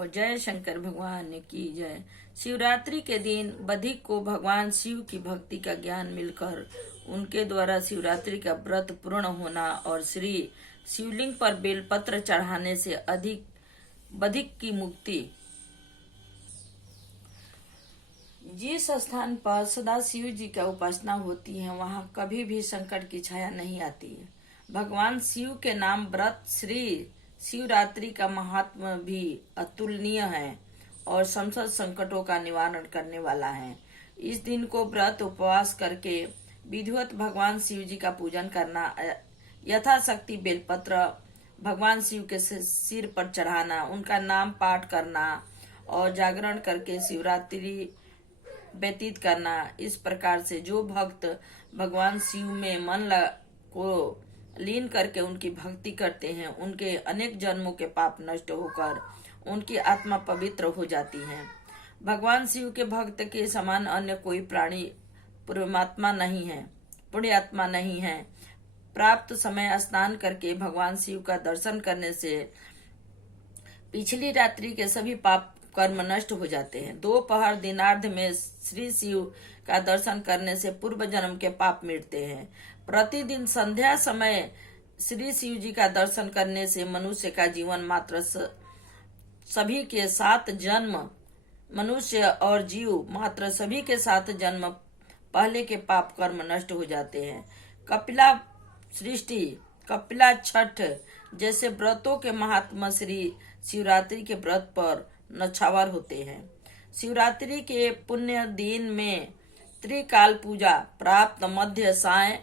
और जय शंकर भगवान की जय। शिवरात्रि के दिन बधिक को भगवान शिव की भक्ति का ज्ञान मिलकर उनके द्वारा शिवरात्रि का व्रत पूर्ण होना और श्री शिवलिंग पर बेलपत्र चढ़ाने से अधिक बधिक की मुक्ति। जिस स्थान पर सदा शिव जी का उपासना होती है वहाँ कभी भी संकट की छाया नहीं आती है। भगवान शिव के नाम व्रत श्री शिवरात्रि का महात्मा भी अतुलनीय है और समस्त संकटों का निवारण करने वाला है। इस दिन को व्रत उपवास करके विधिवत भगवान शिव जी का पूजन करना, यथाशक्ति बेलपत्र भगवान शिव के सिर पर चढ़ाना, उनका नाम पाठ करना और जागरण करके शिवरात्रि व्यतीत करना। इस प्रकार से जो भक्त भगवान शिव में मन को लीन करके उनकी भक्ति करते हैं उनके अनेक जन्मों के पाप नष्ट होकर उनकी आत्मा पवित्र हो जाती है। भगवान शिव के भक्त के समान अन्य कोई प्राणी पुण्यात्मा नहीं है। प्राप्त समय स्नान करके भगवान शिव का दर्शन करने से पिछली रात्रि के सभी पाप कर्म नष्ट हो जाते हैं। दोपहर दिनार्ध में श्री शिव का दर्शन करने से पूर्व जन्म के पाप मिटते हैं। प्रतिदिन संध्या समय श्री शिव जी का दर्शन करने से मनुष्य का जीवन मात्र सभी के 7 जन्म मनुष्य और जीव मात्र सभी के 7 जन्म पहले के पाप कर्म नष्ट हो जाते हैं। कपिला सृष्टि, कपिला छठ जैसे व्रतों के महात्मा श्री शिवरात्रि के व्रत पर नछावर होते हैं। शिवरात्रि के पुण्य दिन में त्रिकाल पूजा प्राप्त मध्य साय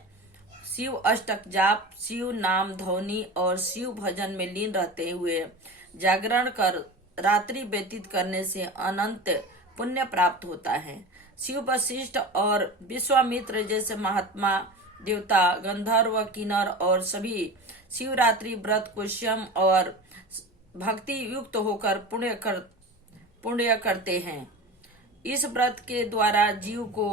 शिव अष्टक जाप, शिव नाम ध्वनि और शिव भजन में लीन रहते हुए जागरण कर रात्रि व्यतीत करने से अनंत पुण्य प्राप्त होता है। शिव वशिष्ठ और विश्वामित्र जैसे महात्मा देवता, गंधर्व, किन्नर और सभी शिवरात्रि व्रत को स्वयं और भक्ति युक्त होकर पुण्य करते हैं। इस व्रत के द्वारा जीव को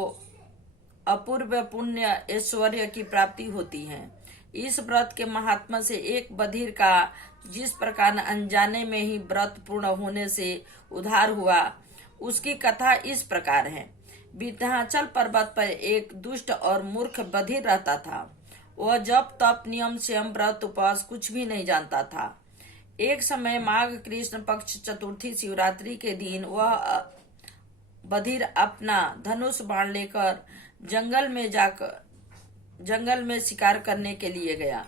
अपूर्व पुण्य ऐश्वर्य की प्राप्ति होती है। इस व्रत के महात्मा से एक बधिर का जिस प्रकार अनजाने में ही व्रत पूर्ण होने से उद्धार हुआ, उसकी कथा इस प्रकार है। विंध्याचल पर्वत पर एक दुष्ट और मूर्ख बधिर रहता था। वह जप तप नियम स्वयं व्रत उपवास कुछ भी नहीं जानता था। एक समय माघ कृष्ण पक्ष चतुर्थी शिवरात्रि के दिन वह बधिर अपना धनुष बाण लेकर जंगल में शिकार करने के लिए गया।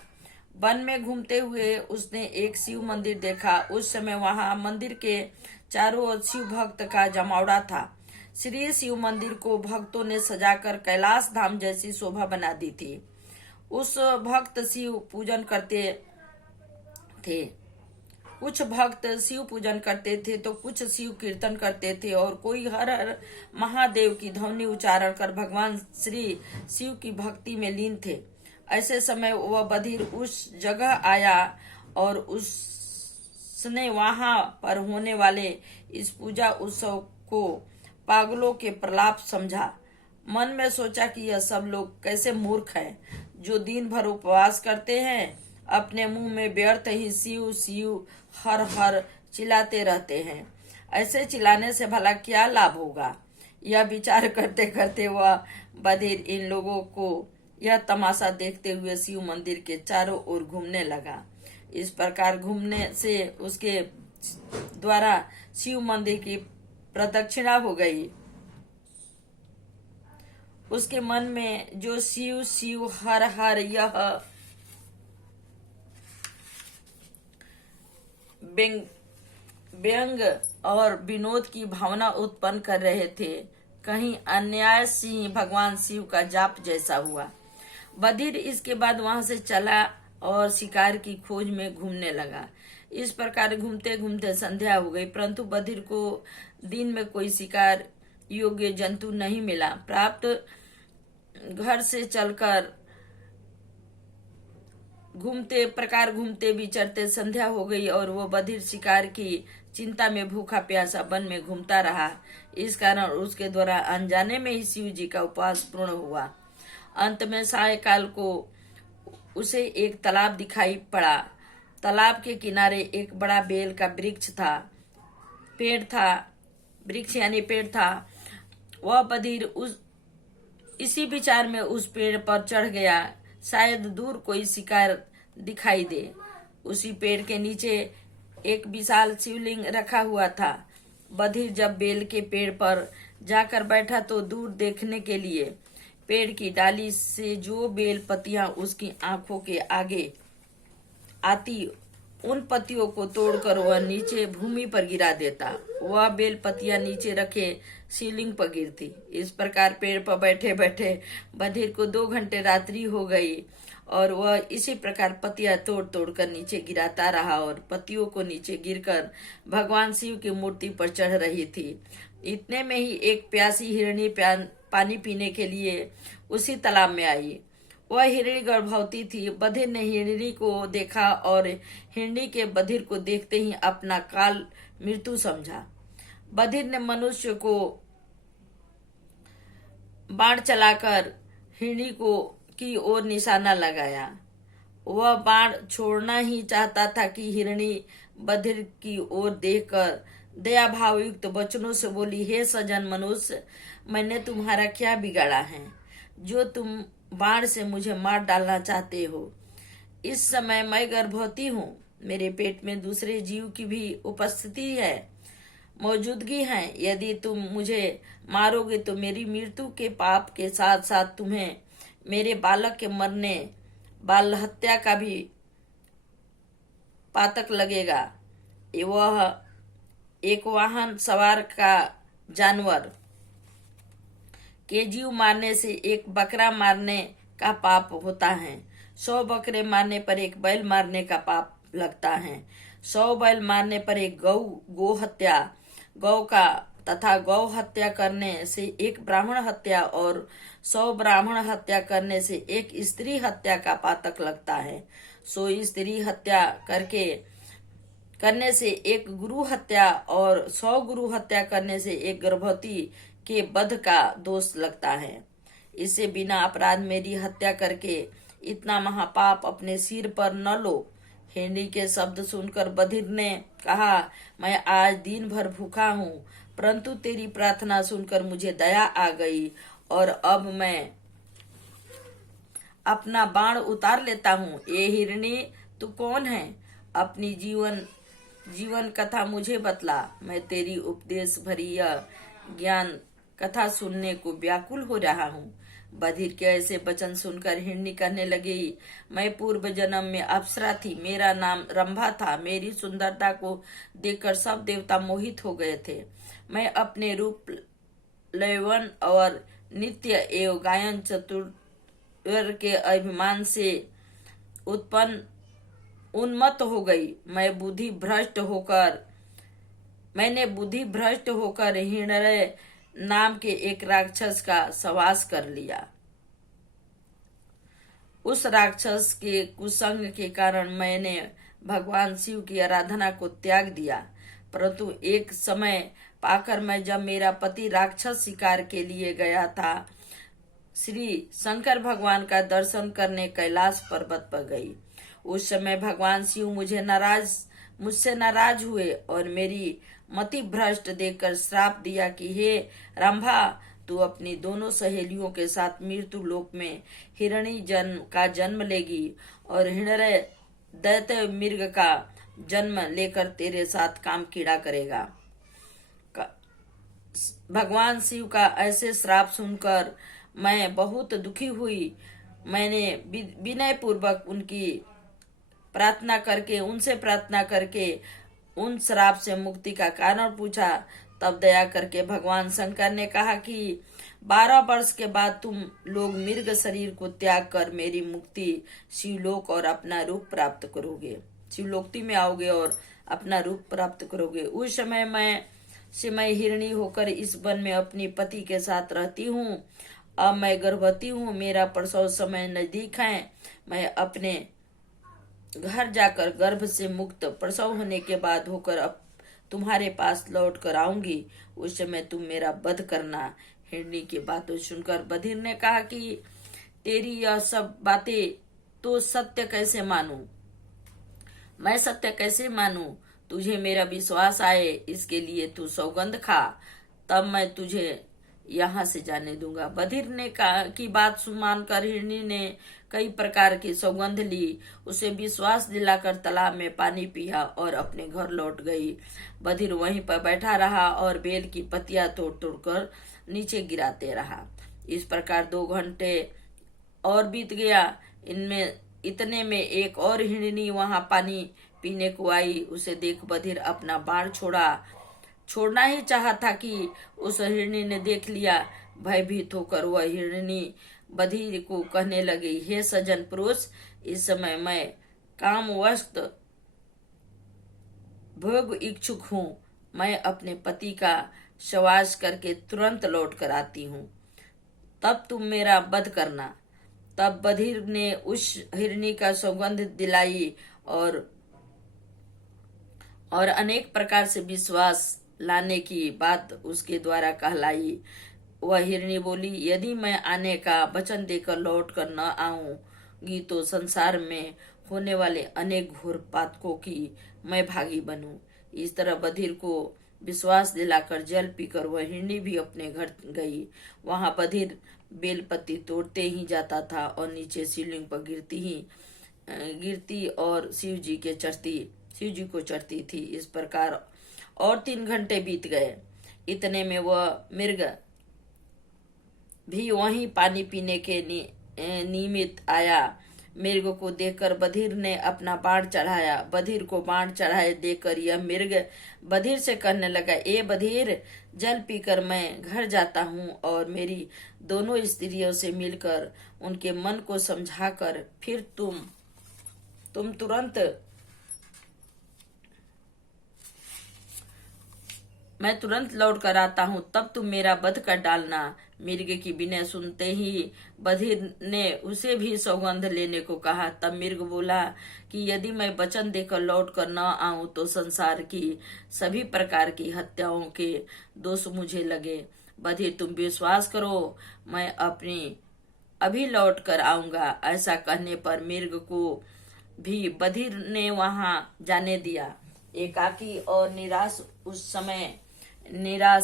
वन में घूमते हुए उसने एक शिव मंदिर देखा। उस समय वहां मंदिर के चारों ओर शिव भक्त का जमावड़ा था। श्री शिव मंदिर को भक्तों ने सजाकर कैलाश धाम जैसी शोभा बना दी थी। उस भक्त शिव पूजन करते थे। कुछ भक्त शिव पूजन करते थे तो कुछ शिव कीर्तन करते थे और कोई हर हर महादेव की ध्वनि उच्चारण कर भगवान श्री शिव की भक्ति में लीन थे। ऐसे समय वह बधिर उस जगह आया और उसने वहां पर होने वाले इस पूजा उत्सव को पागलों के प्रलाप समझा। मन में सोचा कि यह सब लोग कैसे मूर्ख हैं जो दिन भर उपवास करते हैं, अपने मुंह में व्यर्थ ही शिव शिव हर हर चिल्लाते रहते हैं। ऐसे चिल्लाने से भला क्या लाभ होगा। यह विचार करते करते वह बधिर इन लोगों को यह तमाशा देखते हुए शिव मंदिर के चारों ओर घूमने लगा। इस प्रकार घूमने से उसके द्वारा शिव मंदिर की प्रदक्षिणा हो गई। उसके मन में जो शिव शिव हर हर यह व्यंग और विनोद की भावना उत्पन्न कर रहे थे, कहीं अन्याय सिंह भगवान शिव का जाप जैसा हुआ। बधिर इसके बाद वहां से चला और शिकार की खोज में घूमने लगा। इस प्रकार घूमते घूमते संध्या हो गई, परंतु बधिर को दिन में कोई शिकार योग्य जंतु नहीं मिला। प्राप्त घर से चलकर घूमते विचरते संध्या हो गई और वो बधिर शिकार की चिंता में भूखा प्यासा वन में घूमता रहा। इस कारण उसके द्वारा अनजाने में ही शिव जी का उपवास पूर्ण हुआ। अंत में सायकाल को उसे एक तालाब दिखाई पड़ा। तालाब के किनारे एक बड़ा बेल का वृक्ष था। पेड़ था, वृक्ष यानी पेड़ था, वह बधिर उस इसी विचार में उस पेड़ पर चढ़ गया, शायद दूर कोई शिकार दिखाई दे। उसी पेड़ के नीचे एक विशाल शिवलिंग रखा हुआ था। बधिर जब बेल के पेड़ पर जाकर बैठा तो दूर देखने के लिए पेड़ की डाली से जो बेल पत्तियां उसकी आंखों के आगे आती, उन पत्तियों को तोड़कर वह नीचे भूमि पर गिरा देता। वह बेल पत्तियां नीचे रखे शिवलिंग पर गिरती। इस प्रकार पेड़ पर बैठे बैठे बधिर को 2 घंटे रात्रि हो गई और वह इसी प्रकार पत्तियां तोड़ तोड़ कर नीचे गिराता रहा और पत्तियों को नीचे गिरकर भगवान शिव की मूर्ति पर चढ़ रही थी। इतने में ही एक प्यासी हिरणी पानी पीने के लिए उसी तालाब में आई। वह हिरणी गर्भवती थी। बधिर ने हिरणी को देखा और हिरणी के बधिर को देखते ही अपना काल मृत्यु समझा। बधिर ने मनुष्य को बाण चलाकर हिरणी को की ओर निशाना लगाया। वह बाण छोड़ना ही चाहता था कि हिरणी बधिर की ओर देखकर दया भाव युक्त वचनों से बोली, हे सज्जन मनुष्य, मैंने तुम्हारा क्या बिगाड़ा है जो तुम बाण से मुझे मार डालना चाहते हो? इस समय मैं गर्भवती हूँ। मेरे पेट में दूसरे जीव की भी उपस्थिति है, मौजूदगी है। यदि तुम मुझे मारोगे तो मेरी मृत्यु के पाप के साथ साथ तुम्हें मेरे बालक के मरने, बाल हत्या का भी पातक लगेगा। वह एक वाहन सवार का जानवर के जीव मारने से एक बकरा मारने का पाप होता है। 100 बकरे मारने पर एक बैल मारने का पाप लगता है। 100 बैल मारने पर एक गौ हत्या गौ का तथा गौ हत्या करने से एक ब्राह्मण हत्या और 100 ब्राह्मण हत्या करने से एक स्त्री हत्या का पातक लगता है। 100 स्त्री हत्या करने से एक गुरु हत्या और 100 गुरु हत्या करने से एक गर्भवती के वध का दोष लगता है। इससे बिना अपराध मेरी हत्या करके इतना महापाप अपने सिर पर न लो। हिरणी के शब्द सुनकर बधिर ने कहा, मैं आज दिन भर भूखा हूँ, परंतु तेरी प्रार्थना सुनकर मुझे दया आ गई और अब मैं अपना बाण उतार लेता हूँ। ये हिरणी, तू कौन है? अपनी जीवन कथा मुझे बतला। मैं तेरी उपदेश भरी यह ज्ञान कथा सुनने को व्याकुल हो रहा हूँ। बधिर के ऐसे वचन सुनकर हिरणी कहने लगी, मैं पूर्व जन्म में अप्सरा थी। मेरा नाम रंभा था। मेरी सुंदरता को देखकर सब देवता मोहित हो गए थे। मैं अपने रूप, लयवन और नित्य एवं गायन चतुर के अभिमान से उत्पन्न उन्मत्त हो गई। मैंने बुद्धि भ्रष्ट होकर हिरण्य नाम के एक राक्षस का सहवास कर लिया। उस राक्षस के कुसंग के कारण मैंने भगवान शिव की आराधना को त्याग दिया। परंतु एक समय पाकर मैं जब मेरा पति राक्षस शिकार के लिए गया था, श्री शंकर भगवान का दर्शन करने कैलाश पर्वत पर गई। उस समय भगवान शिव मुझसे नाराज हुए और मेरी मति भ्रष्ट देखकर श्राप दिया कि हे रंभा, तू अपनी दोनों सहेलियों के साथ मृत्यु लोक में हिरणी का जन्म लेगी और हिरण्य दैत्य मृग का जन्म लेकर तेरे साथ काम कीड़ा करेगा। भगवान शिव का ऐसे श्राप सुनकर मैं बहुत दुखी हुई। मैंने विनय पूर्वक उनसे प्रार्थना करके उन श्राप से मुक्ति का कारण पूछा। तब दया करके भगवान शंकर ने कहा कि 12 वर्ष के बाद तुम लोग मृग शरीर को त्याग कर मेरी मुक्ति शिवलोक और अपना रूप प्राप्त करोगे। शिवलोकी में आओगे और अपना रूप प्राप्त करोगे। उस समय मैं हिरणी होकर इस वन में अपनी पति के साथ रहती हूँ। अब मैं गर्भवती हूँ। मेरा प्रसव समय नजदीक है। मैं अपने घर जाकर गर्भ से मुक्त प्रसव होने के बाद होकर अब तुम्हारे पास लौट कर आऊंगी। उस समय तुम मेरा वध करना। हिरणी की बातों सुनकर बधिर ने कहा कि तेरी यह सब बातें तो सत्य कैसे मानूं? मैं सत्य कैसे मानूं? तुझे मेरा विश्वास आए, इसके लिए तू सौगंध खा, तब मैं तुझे यहाँ से जाने दूंगा। बधिर ने की बात मानकर हिरनी ने कई प्रकार की सौगंध ली, उसे विश्वास दिलाकर तालाब में पानी पिया और अपने घर लौट गई। बधिर वहीं पर बैठा रहा और बेल की पत्तियां तोड़ तोड़ कर नीचे गिराते रहा। इस प्रकार 2 घंटे और बीत गया। इतने में एक और हिरनी वहां पानी पीने को आई। उसे देख बधिर अपना बाण छोड़ना ही चाहा था कि उस हिरनी ने देख लिया। भयभीत होकर वह हिरनी बधिर को कहने लगी, हे सज्जन पुरुष, इस समय मैं कामवश भोग इच्छुक हूँ। मैं अपने पति का शवास करके तुरंत लौट कर आती हूँ, तब तुम मेरा वध करना। तब बधिर ने उस हिरनी का सौगंध दिलाई और अनेक प्रकार से विश्वास लाने की बात उसके द्वारा कहलाई। वह हिरनी बोली, यदि मैं आने का वचन देकर लौट कर न आऊंगी तो संसार में होने वाले अनेक घोर पातकों की मैं भागी बनूं। इस तरह बधिर को विश्वास दिलाकर जल पीकर वह हिरनी भी अपने घर गई। वहां बधिर बेलपत्ती तोड़ते ही जाता था और नीचे शिवलिंग पर गिरती और शिव जी को चढ़ती थी। इस प्रकार और 3 घंटे बीत गए। इतने में वह मृग भी वहीं पानी पीने के निमित्त आया। मृग को देखकर बधिर ने अपना बाण चढ़ाया। बधिर को बाण चढ़ाए देखकर यह मृग बधिर से कहने लगा, ए बधिर, जल पीकर मैं घर जाता हूँ और मेरी दोनों स्त्रियों से मिलकर उनके मन को समझाकर फिर तुम तुरंत लौट कर आता हूँ, तब तुम मेरा वध कर डालना। मृग की विनय सुनते ही बधिर ने उसे भी सौगंध लेने को कहा। तब मृग बोला कि यदि मैं वचन देकर लौट कर न आऊं तो संसार की सभी प्रकार की हत्याओं के दोष मुझे लगे। बधिर, तुम विश्वास करो, मैं अभी लौट कर आऊंगा। ऐसा कहने पर मृग को भी बधिर ने वहां जाने दिया। एकाकी और निराश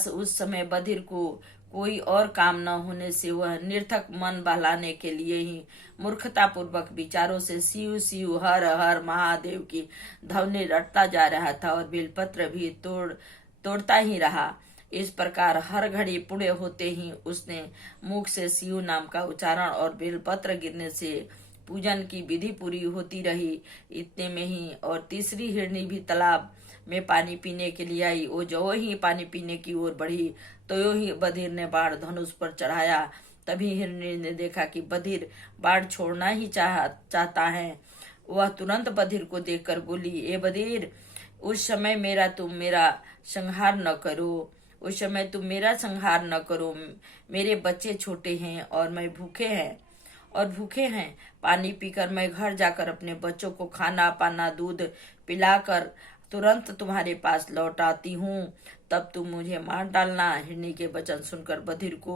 उस समय बधिर को कोई और काम न होने से वह निरर्थक मन बहलाने के लिए ही मूर्खता पूर्वक विचारों से शिव शिव हर हर महादेव की ध्वनि रटता जा रहा था और बेलपत्र भी तोड़ता ही रहा। इस प्रकार हर घड़ी पुण्य होते ही उसने मुख से शिव नाम का उच्चारण और बेलपत्र गिरने से पूजन की विधि पूरी होती रही। इतने में ही और तीसरी हिरनी भी तालाब में पानी पीने के लिए आई। वो जो ही पानी पीने की ओर बढ़ी तो यो ही बधिर ने बाण धनुष पर चढ़ाया। तभी हिरनी ने देखा कि बधिर बाण छोड़ना ही चाहता है। वह तुरंत बधिर को देखकर बोली, ए बधिर, उस समय तुम मेरा संहार न करो। मेरे बच्चे छोटे हैं और भूखे हैं। पानी पीकर मैं घर जाकर अपने बच्चों को खाना पाना दूध पिलाकर तुरंत तुम्हारे पास लौट आती हूँ, तब तुम मुझे मार डालना। हिरनी के वचन सुनकर बधिर को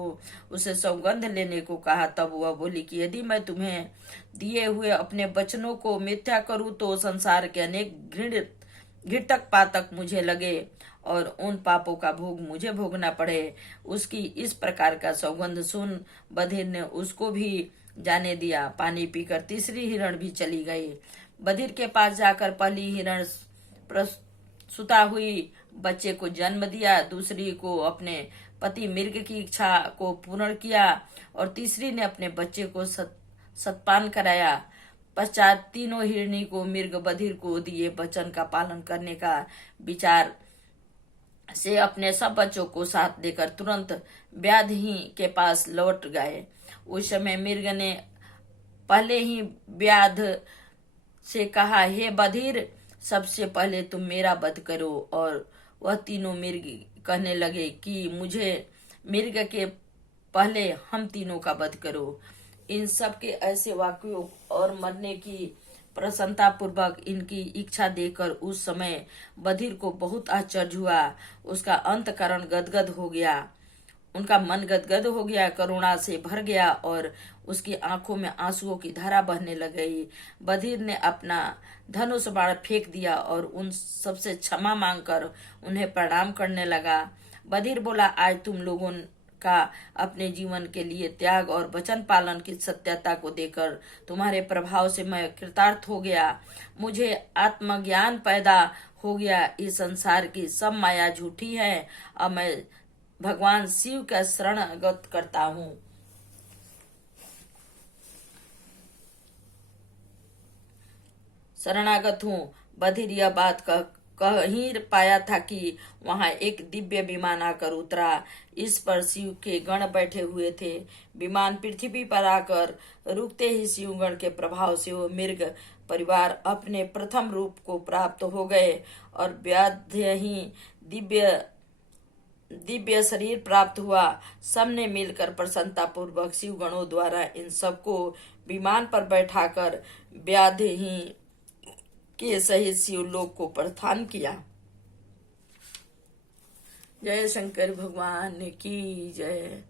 उसे सौगंध लेने को कहा। तब वह बोली कि यदि मैं तुम्हें दिए हुए अपने वचनों को मिथ्या करूँ तो संसार के अनेक घृतक पातक मुझे लगे और उन पापों का भोग मुझे भोगना पड़े। उसकी इस प्रकार का सौगंध सुन बधिर ने उसको भी जाने दिया। पानी पीकर तीसरी हिरण भी चली गई। बधिर के पास जाकर पहली हिरण प्रसूता हुई बच्चे को जन्म दिया, दूसरी को अपने पति मृग की इच्छा को पूर्ण किया और तीसरी ने अपने बच्चे को सतपान कराया। पश्चात तीनों हिरनी को मृग बधिर को दिए वचन का पालन करने का विचार से अपने सब बच्चों को साथ देकर तुरंत व्याधि के पास लौट गए। उस समय मृग ने पहले ही व्याध से कहा, हे बधिर, सबसे पहले तुम मेरा वध करो। और वह तीनों मृग कहने लगे कि मृग के पहले हम तीनों का वध करो। इन सब के ऐसे वाक्यों और मरने की प्रसन्नता पूर्वक इनकी इच्छा देखकर उस समय बधिर को बहुत आश्चर्य हुआ। उसका अंतःकरण गदगद हो गया, उनका मन गदगद हो गया, करुणा से भर गया और उसकी आंखों में आंसुओं की धारा बहने लग गई। बधिर ने अपना धनुष बाण फेंक दिया और उन सबसे क्षमा मांगकर उन्हें प्रणाम करने लगा। बधिर बोला, आज तुम लोगों का अपने जीवन के लिए त्याग और वचन पालन की सत्यता को देकर तुम्हारे प्रभाव से मैं कृतार्थ हो गया। मुझे आत्मज्ञान पैदा हो गया। इस संसार की सब माया झूठी है। अब मैं भगवान शिव का शरणागत करता हूँ। शरणागत हूँ। बधिर यह बात कह ही पाया था कि वहां एक दिव्य विमान आकर उतरा। इस पर शिव के गण बैठे हुए थे। विमान पृथ्वी पर आकर रुकते ही शिवगण के प्रभाव से वो मृग परिवार अपने प्रथम रूप को प्राप्त हो गए और व्याध्य ही दिव्य शरीर प्राप्त हुआ। सबने मिलकर प्रसन्नता पूर्वक शिव गणों द्वारा इन सबको विमान पर बैठाकर व्याध्य ही के सहित शिवलोक को प्रस्थान किया। जय शंकर भगवान की जय।